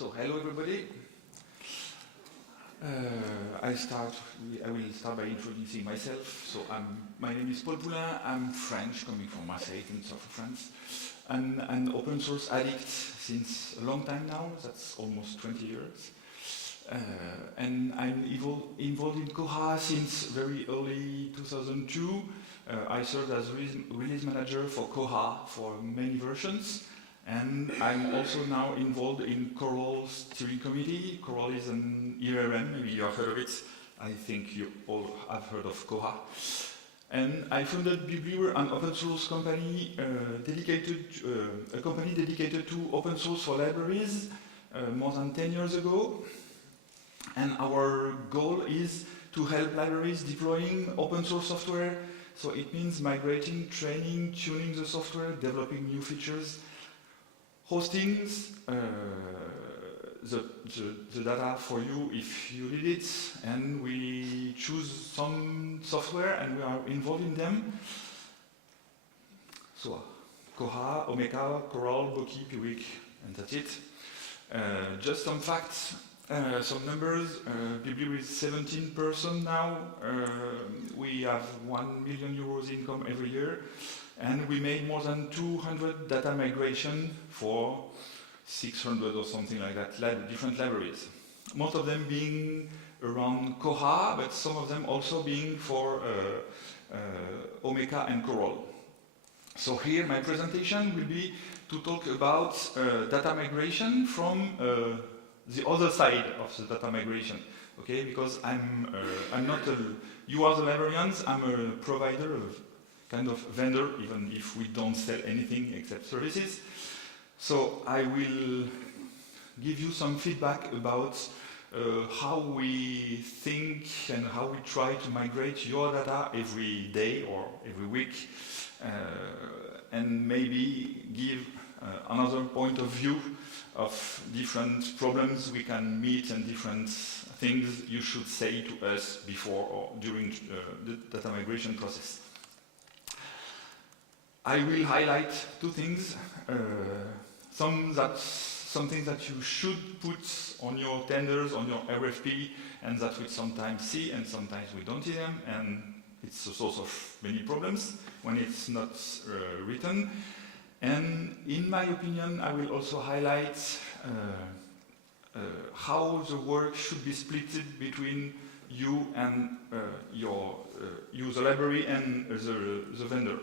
So hello everybody. I will start by introducing myself. So my name is Poulain. I'm French, coming from Marseille, in south of France, and an open source addict since a long time now. That's almost 20 years. And I'm involved in Koha since very early 2002. I served as release manager for Koha for many versions. And I'm also now involved in Coral steering committee. Coral is an ELAG, maybe you have heard of it. I think you all have heard of Koha. And I founded Bibliware, an open source company dedicated to open source for libraries more than 10 years ago. And our goal is to help libraries deploying open source software. So it means migrating, training, tuning the software, developing new features, hosting the data for you if you need it, and we choose some software and we are involved in them. So, Koha, Omeka, Coral, Boki, Piwik, and that's it. Just some facts, some numbers. Bibliware is 17 persons now. We have 1 million euros income every year. And we made more than 200 data migration for 600 or something like that, different libraries. Most of them being around Koha, but some of them also being for Omeka and Coral. So here my presentation will be to talk about data migration from the other side of the data migration. Okay, because I'm not you are the librarians, I'm a provider of kind of vendor, even if we don't sell anything except services. So I will give you some feedback about how we think and how we try to migrate your data every day or every week, and maybe give another point of view of different problems we can meet and different things you should say to us before or during the data migration process. I will highlight two things, some things that you should put on your tenders, on your RFP, and that we sometimes see and sometimes we don't see them, and it's a source of many problems when it's not written. And in my opinion, I will also highlight how the work should be split between you and the library and the vendor.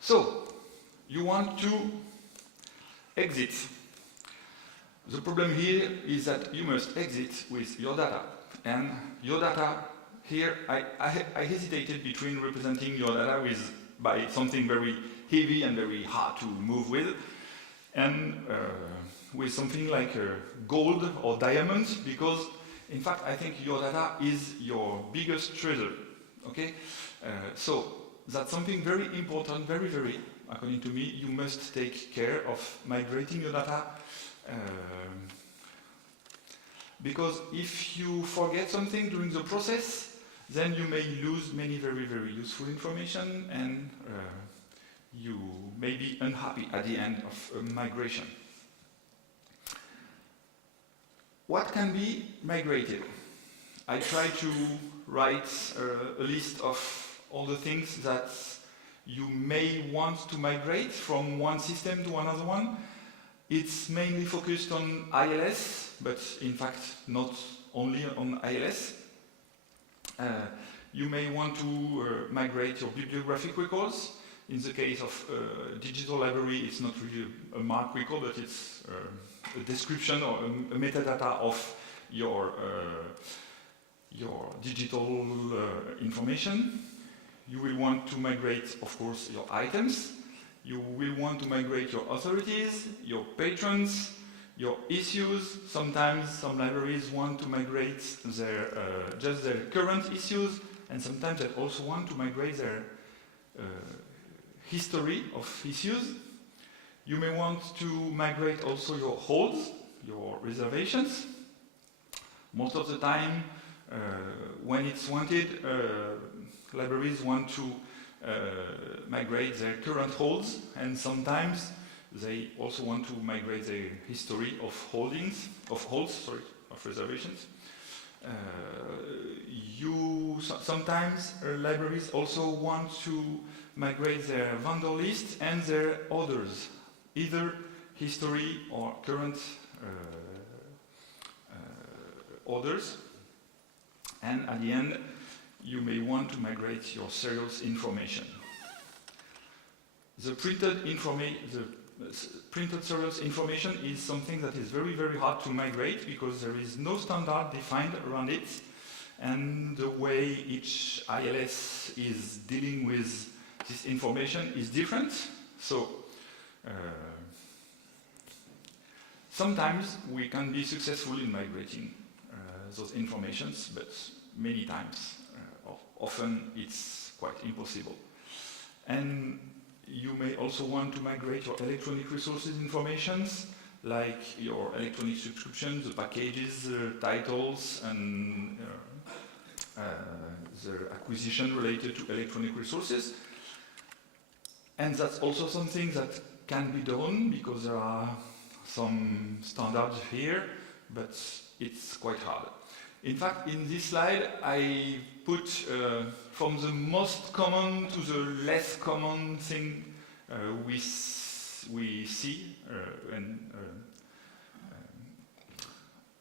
So, you want to exit. The problem here is that you must exit with your data. And your data, here I hesitated between representing your data by something very heavy and very hard to move with, and with something like gold or diamond, because in fact I think your data is your biggest treasure. Okay? So, that's something very important, very, very, according to me, you must take care of migrating your data. Because if you forget something during the process, then you may lose many very, very useful information, and you may be unhappy at the end of a migration. What can be migrated? I try to write a list of all the things that you may want to migrate from one system to another one. It's mainly focused on ILS, but in fact not only on ILS. You may want to migrate your bibliographic records. In the case of digital library, it's not really a MARC record, but it's a description or a metadata of your digital information. You will want to migrate, of course, your items. You will want to migrate your authorities, your patrons, your issues. Sometimes some libraries want to migrate just their current issues, and sometimes they also want to migrate their history of issues. You may want to migrate also your holds, your reservations. Most of the time, when it's wanted, libraries want to migrate their current holds, and sometimes They also want to migrate the history of of reservations. Sometimes libraries also want to migrate their vendor list and their orders, either history or current orders. And at the end, you may want to migrate your serials information. The printed serials information is something that is very, very hard to migrate because there is no standard defined around it, and the way each ILS is dealing with this information is different. So sometimes we can be successful in migrating those informations, but many times, often it's quite impossible. And you may also want to migrate your electronic resources informations, like your electronic subscriptions, the packages, the titles, and the acquisition related to electronic resources. And that's also something that can be done because there are some standards here, but it's quite hard. In fact, in this slide, I put from the most common to the less common thing we see.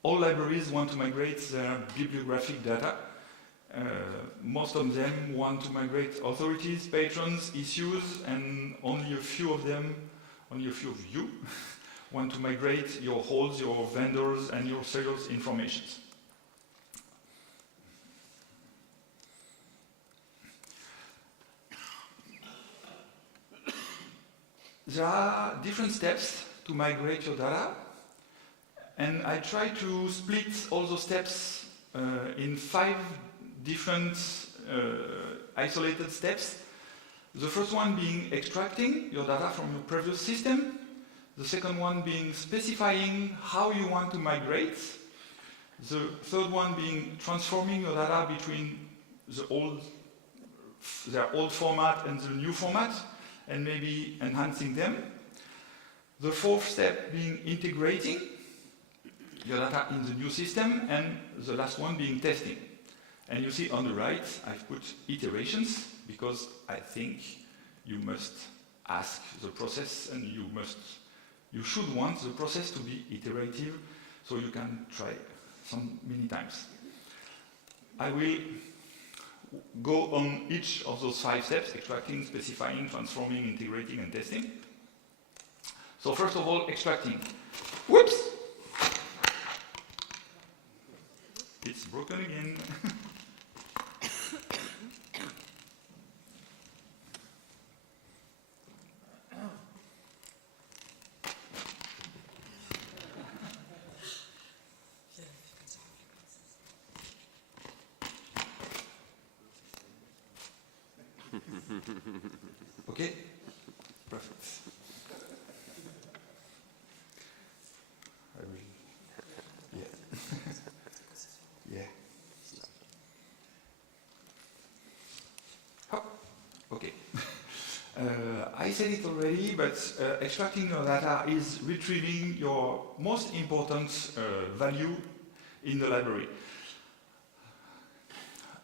All libraries want to migrate their bibliographic data. Most of them want to migrate authorities, patrons, issues, and only a few of you want to migrate your holds, your vendors, and your serials information. There are different steps to migrate your data, and I try to split all those steps in 5 different isolated steps. The first one being extracting your data from your previous system. The second one being specifying how you want to migrate. The third one being transforming your data between their old format and the new format, and maybe enhancing them. The fourth step being integrating your data in the new system, and the last one being testing. And you see on the right, I've put iterations, because I think you must ask the process, and you should want the process to be iterative, so you can try many times. I will go on each of those 5 steps: extracting, specifying, transforming, integrating, and testing. So first of all, extracting. Whoops! It's broken again. Okay? Perfect. I will. Yeah. Yeah. Oh, okay. I said it already, but extracting your data is retrieving your most important value in the library.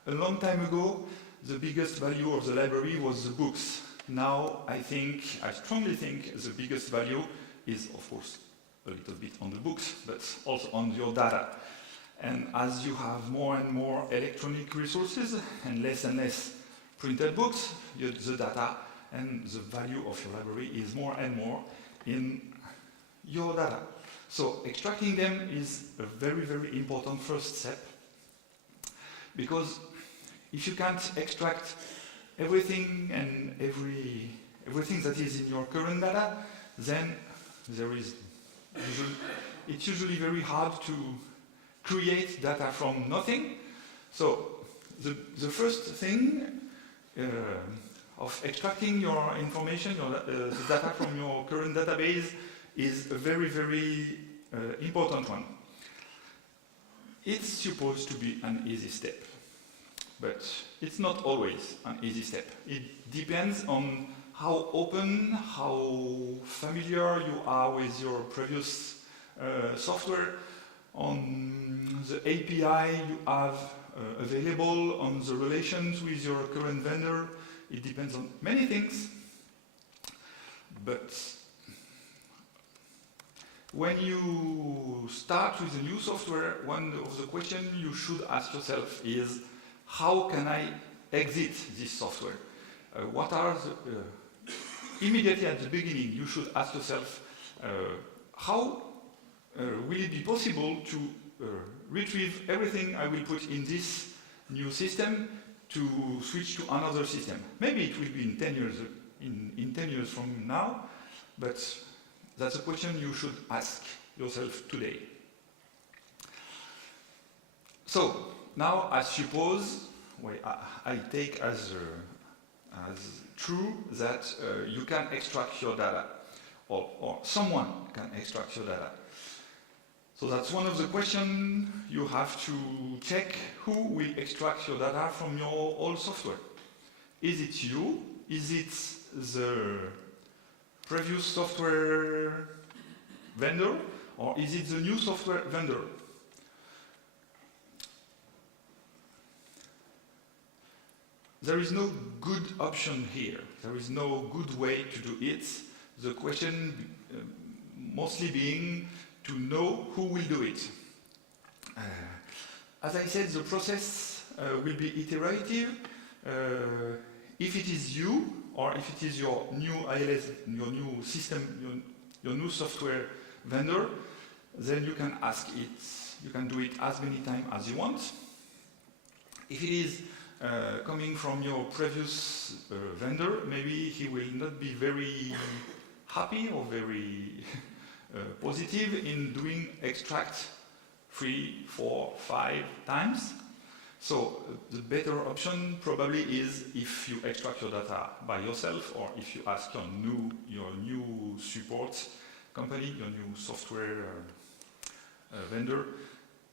A long time ago, the biggest value of the library was the books. Now, I strongly think the biggest value is, of course, a little bit on the books, but also on your data. And as you have more and more electronic resources and less printed books, the data and the value of your library is more and more in your data. So extracting them is a very, very important first step, because if you can't extract everything and everything that is in your current data, then it's usually very hard to create data from nothing. So the first thing of extracting your information, the data from your current database, is a very, very important one. It's supposed to be an easy step, but it's not always an easy step. It depends on how open, how familiar you are with your previous software, on the API you have available, on the relations with your current vendor. It depends on many things. But when you start with a new software, one of the questions you should ask yourself is, how can I exit this software? What are the, immediately at the beginning, you should ask yourself, how will it be possible to retrieve everything I will put in this new system to switch to another system? Maybe it will be in 10 years, in 10 years from now, but that's a question you should ask yourself today. So now I suppose, well, I take as true that you can extract your data, or someone can extract your data. So that's one of the questions you have to check: who will extract your data from your old software? Is it you? Is it the previous software vendor? Or is it the new software vendor? There is no good option here. There is no good way to do it. The question mostly being to know who will do it. As I said, the process will be iterative. If it is you, or if it is your new ILS, your new system, your new software vendor, then you can ask it. You can do it as many times as you want. If it is coming from your previous vendor, maybe he will not be very happy or very positive in doing extract 3, 4, 5 times. So the better option probably is if you extract your data by yourself, or if you ask your new support company, your new software vendor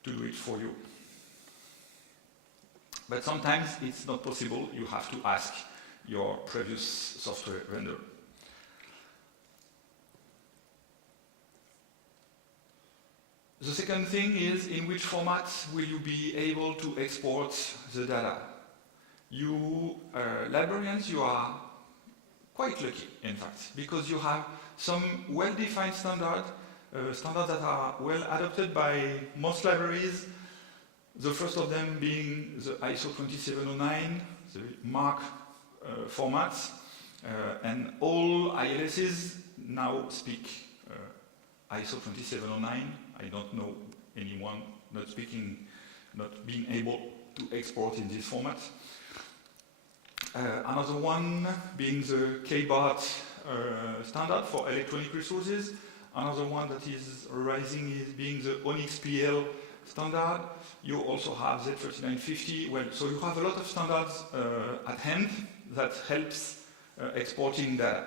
to do it for you. But sometimes it's not possible. You have to ask your previous software vendor. The second thing is, in which format will you be able to export the data? You librarians, you are quite lucky, in fact, because you have some well-defined standards that are well adopted by most libraries. The first of them being the ISO 27009, the MARC formats, and all ILSs now speak ISO 27009. I don't know anyone not being able to export in this format. Another one being the KBART standard for electronic resources. Another one that is rising is being the ONIX-PL standard. You also have Z3950. Well, so you have a lot of standards at hand that helps exporting data.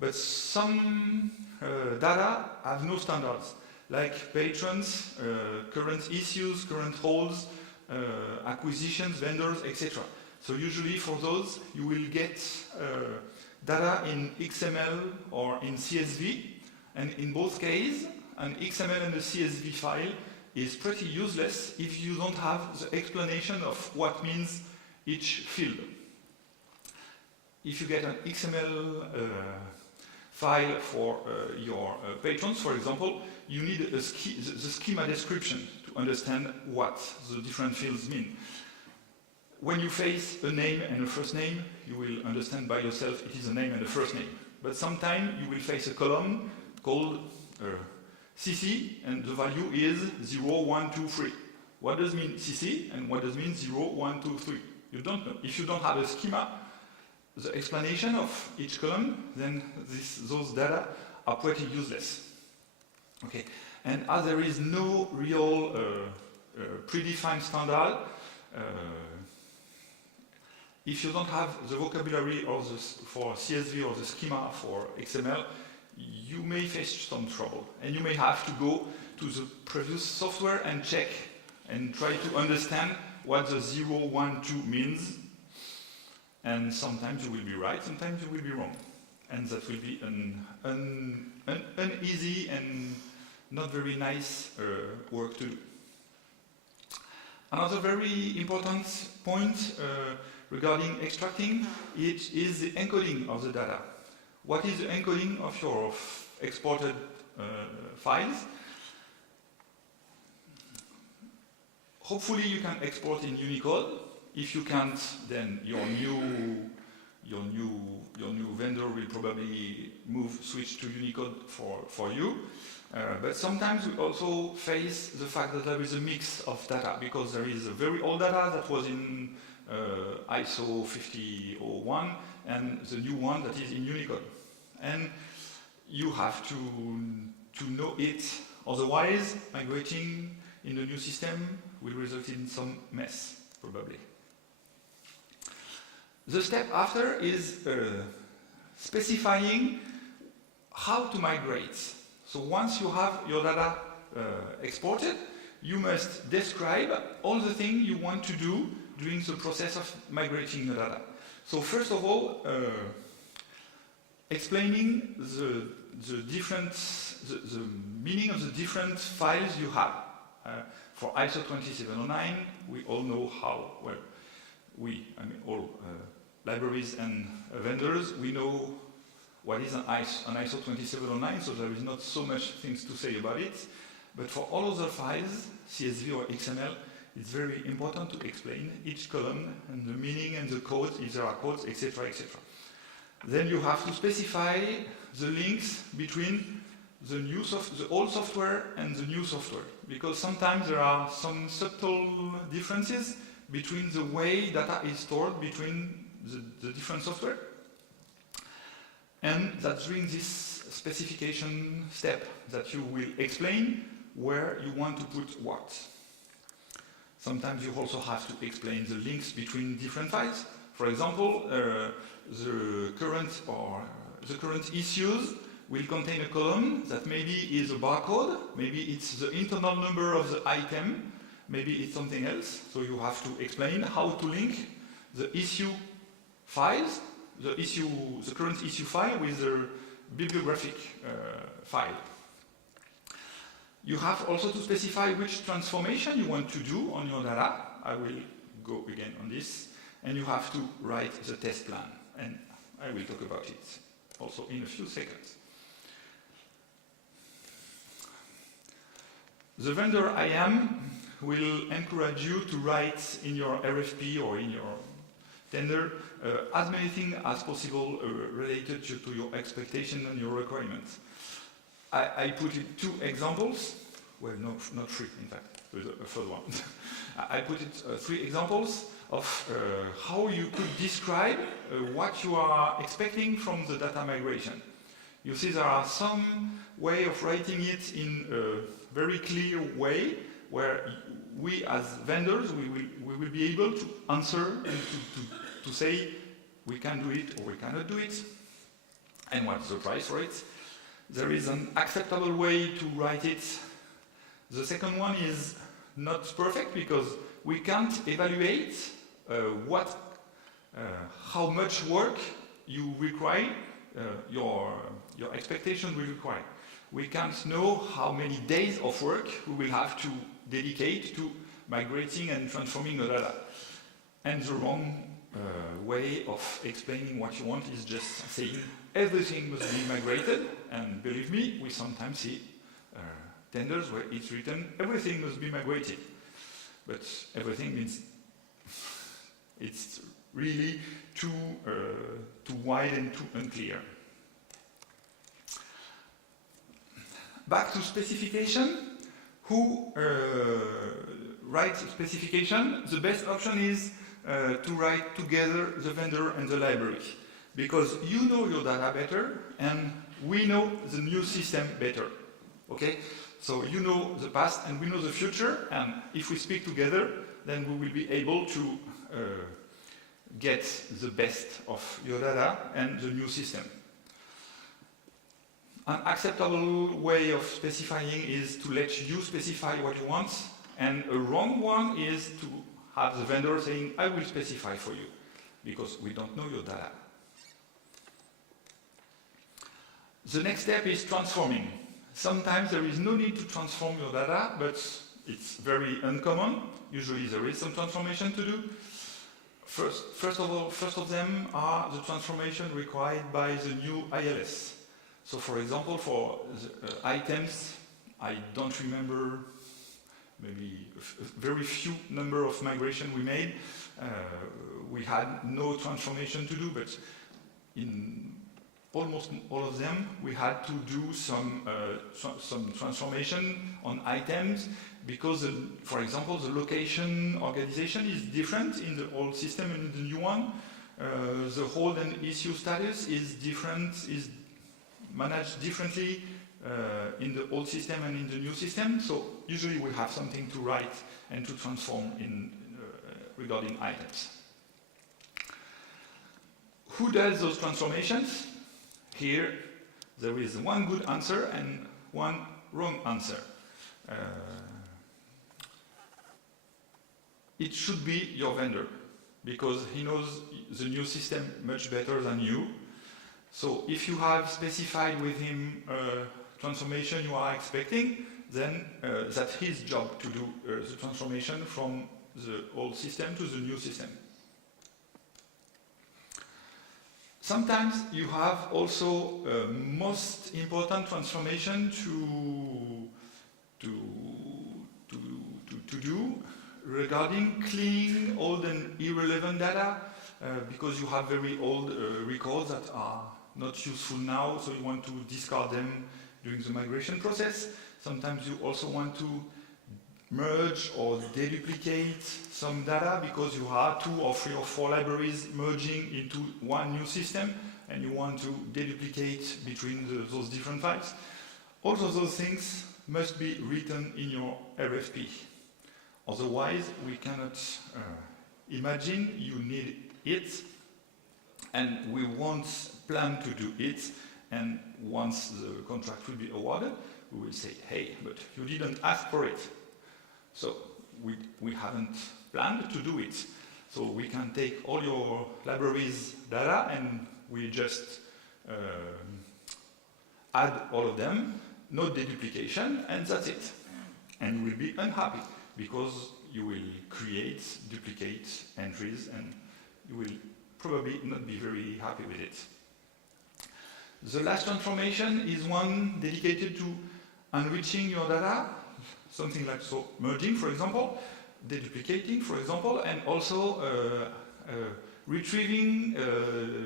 But some data have no standards, like patrons, current issues, current holds, acquisitions, vendors, etc. So usually for those, you will get data in XML or in CSV, and in both cases, an XML and a CSV file is pretty useless if you don't have the explanation of what means each field. If you get an XML file for your patrons, for example, you need the schema description to understand what the different fields mean. When you face a name and a first name, you will understand by yourself it is a name and a first name. But sometimes you will face a column called CC, and the value is 0, 1, 2, 3. What does mean CC and what does mean 0, 1, 2, 3? You don't know. If you don't have a schema, the explanation of each column, then those data are pretty useless. Okay, and as there is no real predefined standard, if you don't have the vocabulary or for CSV or the schema for XML, you may face some trouble, and you may have to go to the previous software and check and try to understand what the 0, 1, 2 means. And sometimes you will be right, sometimes you will be wrong. and that will be an uneasy and not very nice work to do. Another very important point regarding extracting is the encoding of the data. What is the encoding of your exported files? Hopefully you can export in Unicode. If you can't, then your new vendor will probably switch to Unicode for you. But sometimes we also face the fact that there is a mix of data, because there is a very old data that was in ISO 5001 and the new one that is in Unicode. And you have to know it, otherwise migrating in the new system will result in some mess, probably. The step after is specifying how to migrate. So once you have your data exported, you must describe all the things you want to do during the process of migrating the data. So first of all, explaining the meaning of the different files you have. For ISO 27009, we all know how, well, all libraries and vendors, we know what is an ISO 27009, so there is not so much things to say about it. But for all other files, CSV or XML, it's very important to explain each column and the meaning and the codes, if there are codes, etc., etc. Then you have to specify the links between the old software and the new software, because sometimes there are some subtle differences between the way data is stored between the different software. And that's during this specification step that you will explain where you want to put what. Sometimes you also have to explain the links between different files. For example, the current issues will contain a column that maybe is a barcode, maybe it's the internal number of the item, maybe it's something else. So you have to explain how to link the issue files, the current issue file with the bibliographic file. You have also to specify which transformation you want to do on your data. I will go again on this. And you have to write the test plan. And I will talk about it also in a few seconds. The vendor IAM will encourage you to write in your RFP or in your tender as many things as possible related to your expectation and your requirements. I put in 2 examples. Well, no, not 3, in fact. There's a third one. I put it 3 examples of how you could describe what you are expecting from the data migration. You see there are some way of writing it in a very clear way where we as vendors, we will be able to answer and to say we can do it or we cannot do it, and what's the price for it. There is an acceptable way to write it. The second one is not perfect because we can't evaluate how much work you require, your expectation will require. We can't know how many days of work we will have to dedicate to migrating and transforming the data. And the wrong way of explaining what you want is just saying everything must be migrated, and believe me, we sometimes see tenders where it's written everything must be migrated. But everything means it's really too wide and too unclear. Back to specification. Who writes specification? The best option is to write together the vendor and the library, because you know your data better and we know the new system better. Okay? So you know the past and we know the future, and if we speak together, then we will be able to get the best of your data and the new system. An acceptable way of specifying is to let you specify what you want, and a wrong one is to have the vendor saying, I will specify for you, because we don't know your data. The next step is transforming. Sometimes there is no need to transform your data, but it's very uncommon. Usually there is some transformation to do. First of them are the transformation required by the new ILS. So for example, for the, items, I don't remember, maybe a very few number of migration we made. We had no transformation to do, but in almost all of them, we had to do some transformation on items because, for example, the location organization is different in the old system and in the new one. The hold and issue status is different, is managed differently in the old system and in the new system. So usually we have something to write and to transform in regarding items. Who does those transformations? Here, there is one good answer and one wrong answer. It should be your vendor, because he knows the new system much better than you. So if you have specified with him transformation you are expecting, then that's his job to do the transformation from the old system to the new system. Sometimes you have also most important transformation to do regarding cleaning old and irrelevant data because you have very old records that are not useful now, so you want to discard them during the migration process. Sometimes you also want to merge or deduplicate some data because you have 2 or 3 or 4 libraries merging into one new system and you want to deduplicate between those different files. All of those things must be written in your RFP. Otherwise, we cannot imagine you need it and we won't plan to do it, and once the contract will be awarded, we will say, hey, but you didn't ask for it. So we haven't planned to do it. So we can take all your libraries data and we just add all of them, no deduplication, and that's it. And we'll be unhappy because you will create duplicate entries and you will probably not be very happy with it. The last transformation is one dedicated to enriching your data, something like so merging, for example, deduplicating, for example, and also retrieving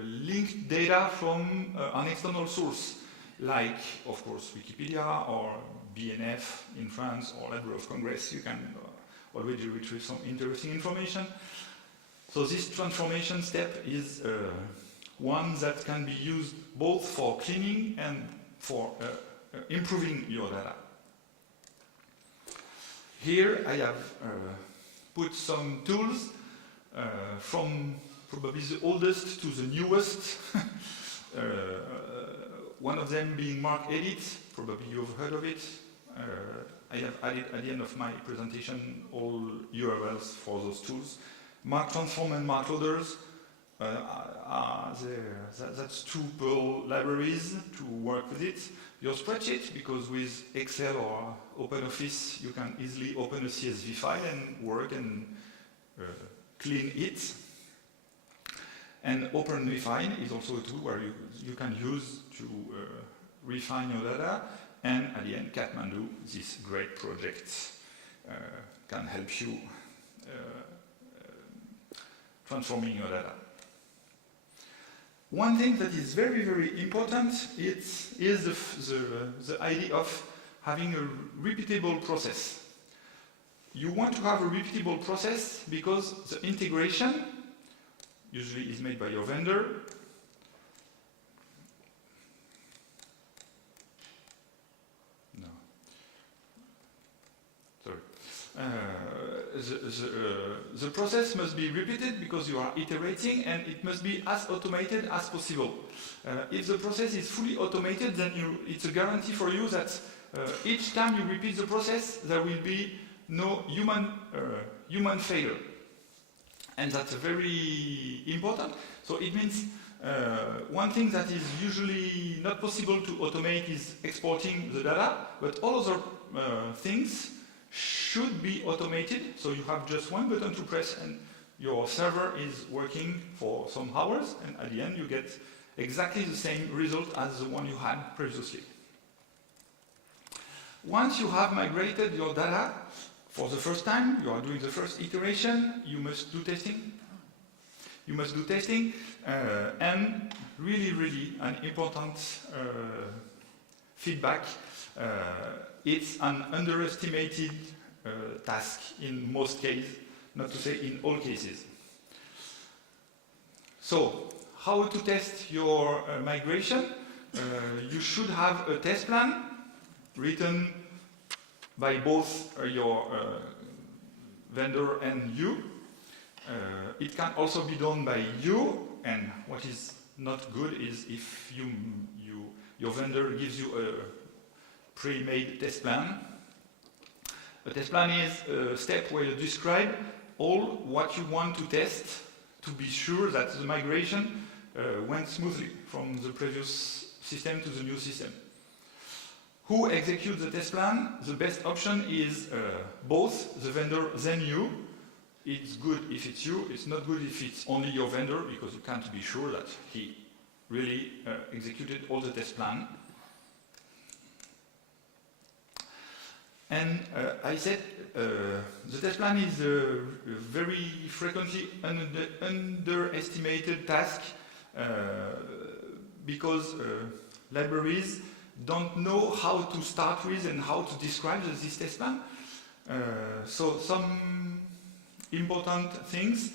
linked data from an external source, like, of course, Wikipedia or BNF in France or Library of Congress. You can already retrieve some interesting information. So this transformation step is one that can be used both for cleaning and for improving your data. Here I have put some tools from probably the oldest to the newest. One of them being Mark Edit, probably you've heard of it. I have added at the end of my presentation all URLs for those tools. Mark Transform and Mark Loaders are there. That's 2 Perl libraries to work with it. Your spreadsheet, because with Excel or OpenOffice you can easily open a CSV file and work and clean it. And OpenRefine is also a tool where you can use to refine your data. And at the end, Kathmandu, this great project, can help you transforming your data. One thing that is very, very important is the idea of having a repeatable process. You want to have a repeatable process because the integration usually is made by your vendor. No. Sorry. The process must be repeated because you are iterating, and it must be as automated as possible. If the process is fully automated, then it's a guarantee for you that each time you repeat the process, there will be no human failure. And that's very important. So it means One thing that is usually not possible to automate is exporting the data, but all other things should be automated. So you have just one button to press and your server is working for some hours, and at the end you get exactly the same result as the one you had previously. Once you have migrated your data for the first time, you are doing the first iteration, you must do testing. You must do testing, and really an important feedback. It's an underestimated task in most cases, not to say in all cases. So, how to test your migration? You should have a test plan written by both your vendor and you. It can also be done by you, and what is not good is if your vendor gives you a pre-made test plan. A test plan is a step where you describe all what you want to test to be sure that the migration went smoothly from the previous system to the new system. Who executes the test plan? The best option is both the vendor then you. It's good if it's you, it's not good if it's only your vendor, because you can't be sure that he really executed all the test plan. And I said the test plan is a very frequently underestimated task because libraries don't know how to start with and how to describe this test plan. So some important things.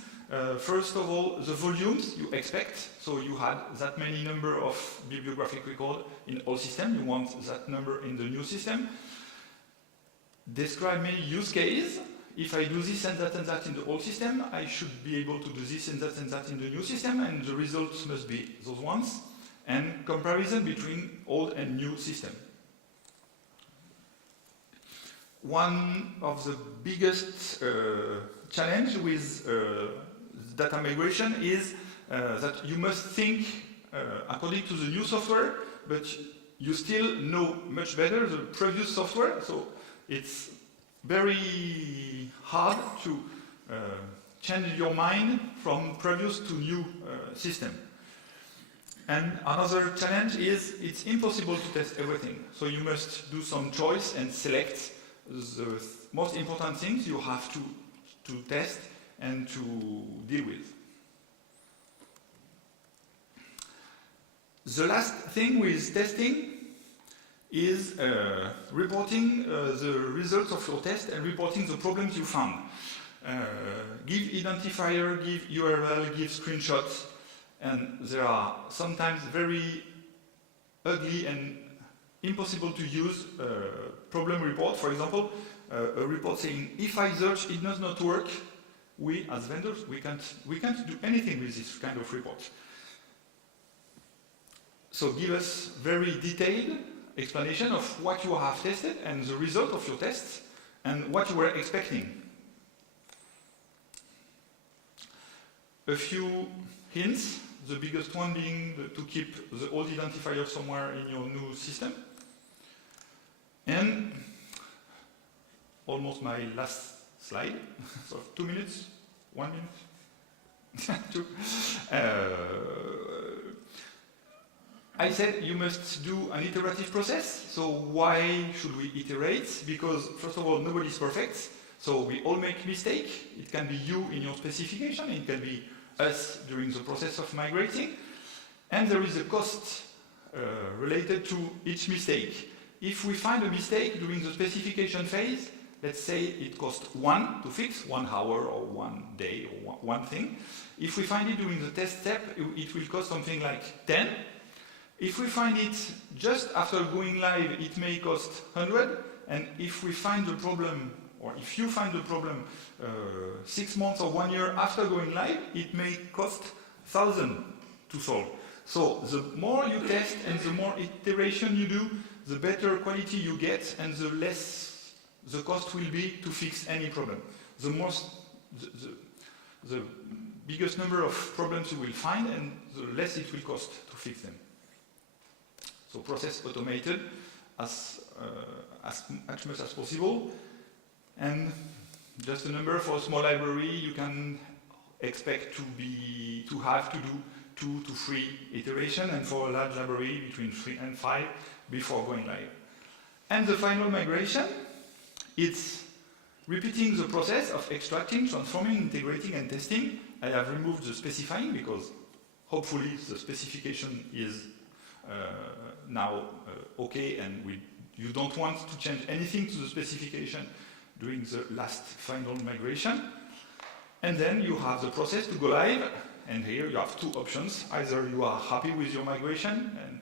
First of all, the volumes you expect. So you had that many number of bibliographic records in all systems. You want that number in the new system. Describe many use cases. If I do this and that in the old system, I should be able to do this and that in the new system, and the results must be those ones. And comparison between old and new system. One of the biggest challenge with data migration is that you must think according to the new software, but you still know much better the previous software, so it's very hard to change your mind from previous to new system. And another challenge is it's impossible to test everything, so you must do some choice and select the most important things you have to test and to deal with. The last thing with testing is reporting the results of your test and reporting the problems you found. Give identifier, give URL, give screenshots, and there are sometimes very ugly and impossible to use problem report. For example, a report saying, if I search, it does not work. We, as vendors, we can't do anything with this kind of report. So give us very detailed explanation of what you have tested and the result of your tests and what you were expecting. A few hints, the biggest one being to keep the old identifier somewhere in your new system. And almost my last slide, so 2 minutes, 1 minute, 2. I said you must do an iterative process. So why should we iterate? Because first of all, nobody is perfect. So we all make mistakes. It can be you in your specification. It can be us during the process of migrating. And there is a cost related to each mistake. If we find a mistake during the specification phase, let's say it costs 1 to fix, 1 hour or 1 day or one thing. If we find it during the test step, it will cost something like 10. If we find it just after going live, it may cost 100. And if we find the problem, or if you find the problem 6 months or 1 year after going live, it may cost 1,000 to solve. So the more you test and the more iteration you do, the better quality you get and the less the cost will be to fix any problem. The biggest number of problems you will find, and the less it will cost to fix them. So process automated as much as possible. And just a number for a small library, you can expect to have to do 2 to 3 iterations, and for a large library between 3 and 5 before going live. And the final migration, it's repeating the process of extracting, transforming, integrating, and testing. I have removed the specifying because hopefully the specification is now okay, and you don't want to change anything to the specification during the last final migration. And then you have the process to go live, and here you have 2 options. Either you are happy with your migration and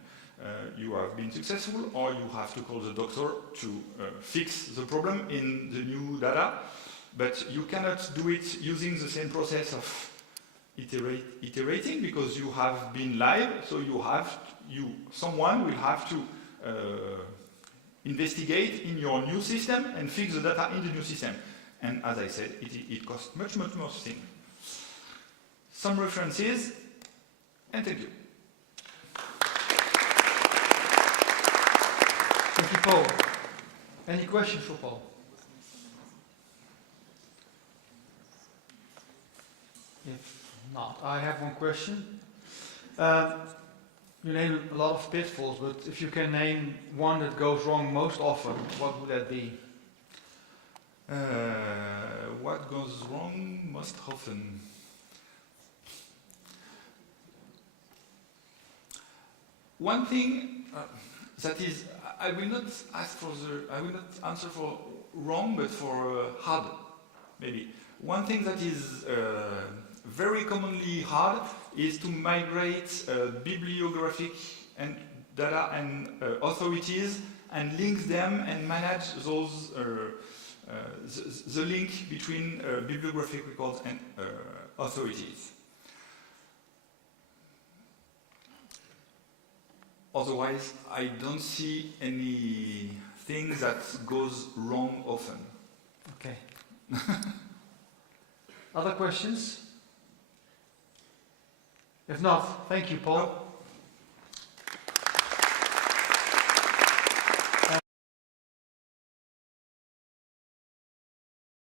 you have been successful, or you have to call the doctor to fix the problem in the new data. But you cannot do it using the same process of iterating, because you have been live, so someone will have to investigate in your new system and fix the data in the new system. And as I said, it costs much more things. Some references, and thank you. Thank you, Paul. Any questions for Paul? If not, I have one question. You named a lot of pitfalls, but if you can name one that goes wrong most often, what would that be? What goes wrong most often? One thing that is, I will not answer for wrong, but for hard, maybe. One thing that is very commonly hard is to migrate bibliographic and data and authorities and link them and manage those the link between bibliographic records and authorities. Otherwise, I don't see anything that goes wrong often. Okay. Other questions? If not, thank you, Paul.